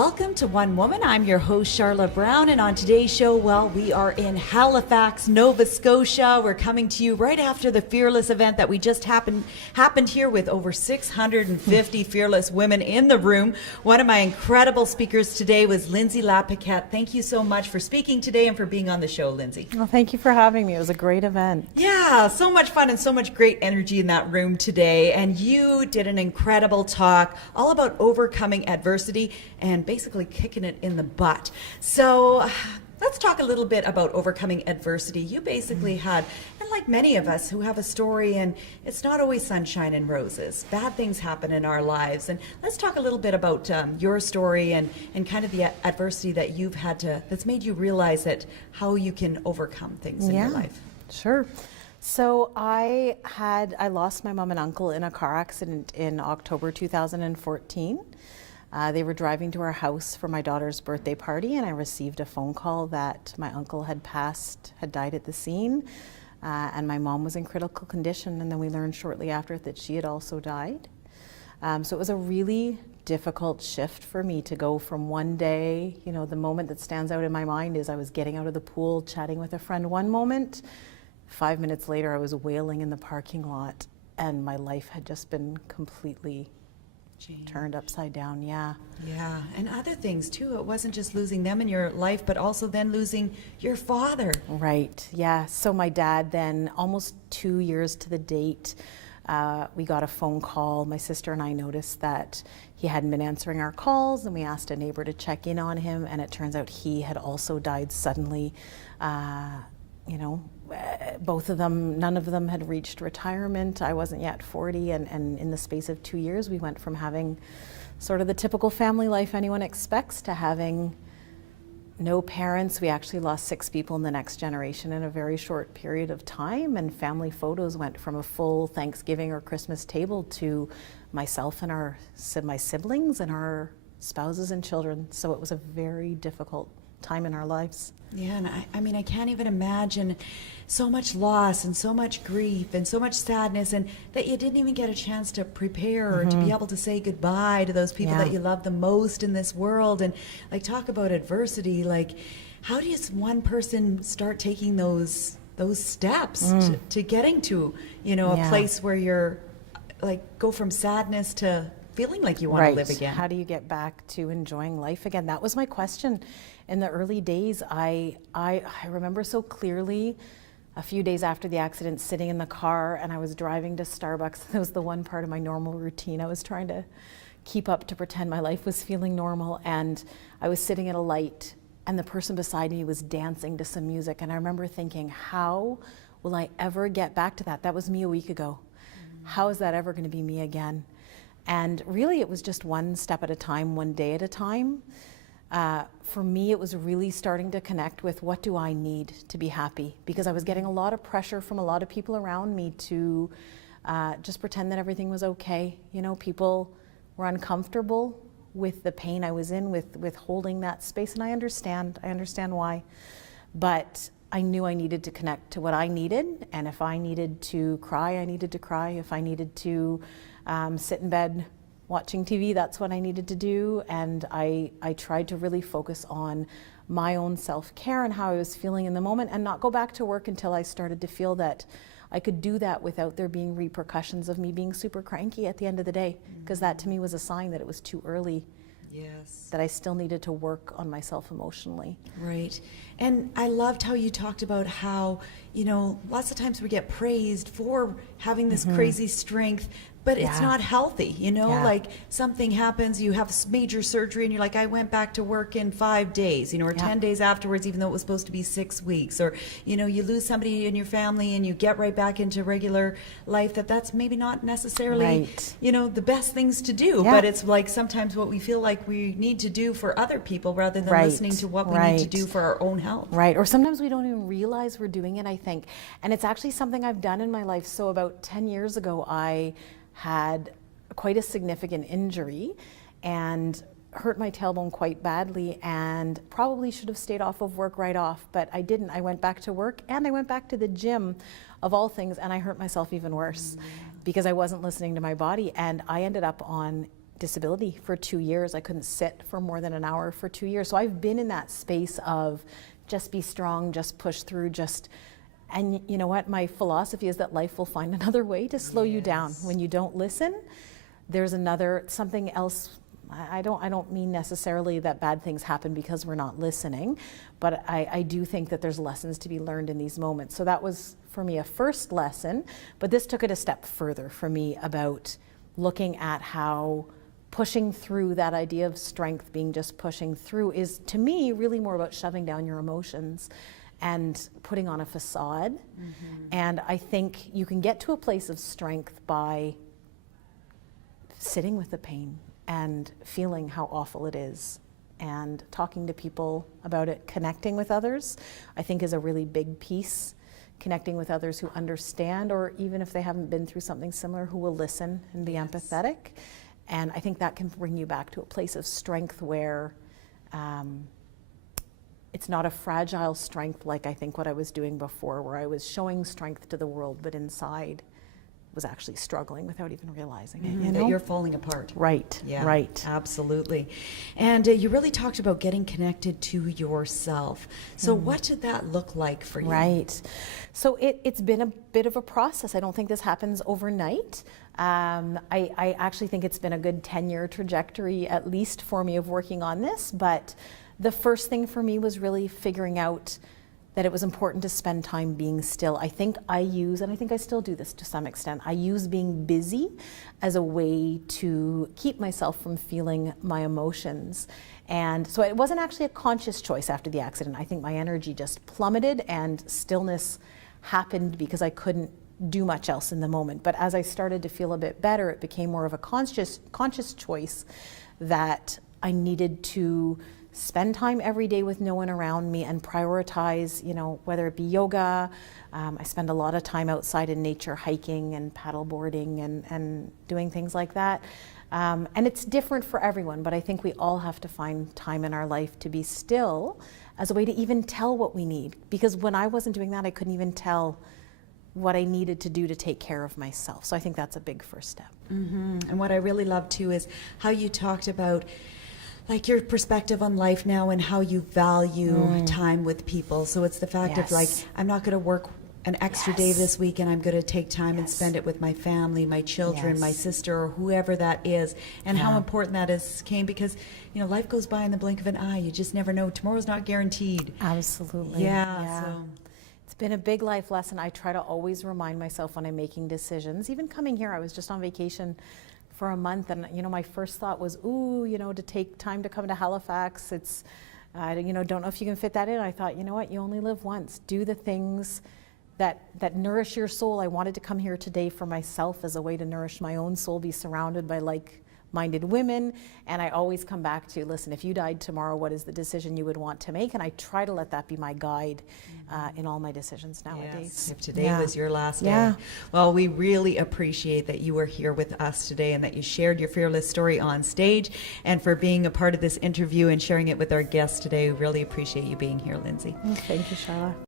Welcome to One Woman. I'm your host, Charlotte Brown, and on today's show, we are in Halifax, Nova Scotia. We're coming to you right after the Fearless event that we just happened here with over 650 fearless women in the room. One of my incredible speakers today was Lindsay Lapaquette. Thank you so much for speaking today and for being on the show, Lindsay. Well, thank you for having me. It was a great event. Yeah, so much fun and so much great energy in that room today. And you did an incredible talk all about overcoming adversity and basically kicking it in the butt. So let's talk a little bit about overcoming adversity. You basically had, and like many of us who have a story, and it's not always sunshine and roses. Bad things happen in our lives. And let's talk a little bit about your story and kind of the adversity that you've had that's made you realize that how you can overcome things in your life. Sure. So I lost my mom and uncle in a car accident in October 2014. They were driving to our house for my daughter's birthday party, and I received a phone call that my uncle had died at the scene, and my mom was in critical condition, and then we learned shortly after that she had also died. So it was a really difficult shift for me to go from one day, the moment that stands out in my mind is I was getting out of the pool, chatting with a friend one moment. 5 minutes later, I was wailing in the parking lot, and my life had just been completely turned upside down. Yeah, and other things too. It wasn't just losing them in your life, but also then losing your father. Right. Yeah. So my dad, then almost 2 years to the date, we got a phone call. My sister and I noticed that he hadn't been answering our calls, and we asked a neighbor to check in on him, and it turns out he had also died suddenly. Both of them, none of them had reached retirement. I wasn't yet 40, and in the space of 2 years, we went from having sort of the typical family life anyone expects to having no parents. We actually lost 6 people in the next generation in a very short period of time, and family photos went from a full Thanksgiving or Christmas table to myself and my siblings and our spouses and children. So it was a very difficult time in our lives. Yeah, and I mean, I can't even imagine so much loss and so much grief and so much sadness, and that you didn't even get a chance to prepare or to be able to say goodbye to those people that you love the most in this world. And like, talk about adversity, like how do one person start taking those steps to getting to, a place where you're like, go from sadness to feeling like you want to live again? How do you get back to enjoying life again? That was my question. In the early days, I remember so clearly a few days after the accident, sitting in the car, and I was driving to Starbucks. That was the one part of my normal routine I was trying to keep up to pretend my life was feeling normal. And I was sitting at a light, and the person beside me was dancing to some music. And I remember thinking, how will I ever get back to that? That was me a week ago. How is that ever going to be me again? And really, it was just one step at a time, one day at a time. For me, it was really starting to connect with, what do I need to be happy? Because I was getting a lot of pressure from a lot of people around me to just pretend that everything was okay. People were uncomfortable with the pain I was in, with holding that space, and I understand why. But I knew I needed to connect to what I needed, and if I needed to cry, I needed to cry. If I needed to sit in bed watching TV, that's what I needed to do. And I tried to really focus on my own self-care and how I was feeling in the moment, and not go back to work until I started to feel that I could do that without there being repercussions of me being super cranky at the end of the day, because that to me was a sign that it was too early. Yes. That I still needed to work on myself emotionally. Right. And I loved how you talked about how, lots of times we get praised for having this crazy strength, but it's not healthy, like something happens, you have major surgery, and you're like, I went back to work in 5 days, or 10 days afterwards, even though it was supposed to be 6 weeks, or, you lose somebody in your family and you get right back into regular life, that's maybe not necessarily, the best things to do, but it's like sometimes what we feel like we need to do for other people rather than listening to what we need to do for our own health. Right, or sometimes we don't even realize we're doing it, I think. And it's actually something I've done in my life. So about 10 years ago, I had quite a significant injury and hurt my tailbone quite badly, and probably should have stayed off of work right off, but I didn't. I went back to work, and I went back to the gym, of all things, and I hurt myself even worse because I wasn't listening to my body, and I ended up on disability for 2 years. I couldn't sit for more than an hour for 2 years. So I've been in that space of just be strong, just push through, and you know what? My philosophy is that life will find another way to slow you down. When you don't listen, there's something else. I don't mean necessarily that bad things happen because we're not listening, but I do think that there's lessons to be learned in these moments. So that was, for me, a first lesson, but this took it a step further for me about looking at how pushing through, that idea of strength being just pushing through, is, to me, really more about shoving down your emotions and putting on a facade. And I think you can get to a place of strength by sitting with the pain and feeling how awful it is, and talking to people about it. Connecting with others, I think, is a really big piece. Connecting with others who understand, or even if they haven't been through something similar, who will listen and be empathetic. And I think that can bring you back to a place of strength where it's not a fragile strength like I think what I was doing before, where I was showing strength to the world, but inside was actually struggling without even realizing it. You know? That you're falling apart. Right, Yeah, right. Absolutely. And you really talked about getting connected to yourself. So what did that look like for you? Right. So it's been a bit of a process. I don't think this happens overnight. I actually think it's been a good 10-year trajectory, at least for me, of working on this. But the first thing for me was really figuring out that it was important to spend time being still. I think I use, and I think I still do this to some extent, I use being busy as a way to keep myself from feeling my emotions. And so it wasn't actually a conscious choice after the accident. I think my energy just plummeted and stillness happened because I couldn't do much else in the moment. But as I started to feel a bit better, it became more of a conscious choice that I needed to spend time every day with no one around me and prioritize, whether it be yoga. I spend a lot of time outside in nature, hiking and paddleboarding and doing things like that. And it's different for everyone, but I think we all have to find time in our life to be still as a way to even tell what we need. Because when I wasn't doing that, I couldn't even tell what I needed to do to take care of myself. So I think that's a big first step. And what I really love too is how you talked about like your perspective on life now and how you value time with people. So it's the fact of like, I'm not going to work an extra day this week, and I'm going to take time and spend it with my family, my children, my sister, or whoever that is. And how important that is came because, life goes by in the blink of an eye. You just never know. Tomorrow's not guaranteed. Absolutely. Yeah. So. It's been a big life lesson. I try to always remind myself when I'm making decisions. Even coming here, I was just on vacation for a month, and my first thought was, to take time to come to Halifax. It's, don't know if you can fit that in. I thought, you know what, you only live once. Do the things that nourish your soul. I wanted to come here today for myself as a way to nourish my own soul, be surrounded by like-minded women, and I always come back to, listen, if you died tomorrow, what is the decision you would want to make? And I try to let that be my guide in all my decisions nowadays. Yes. If today was your last day. Well, we really appreciate that you were here with us today and that you shared your fearless story on stage, and for being a part of this interview and sharing it with our guests today. We really appreciate you being here, Lindsay. Thank you, Charlotte.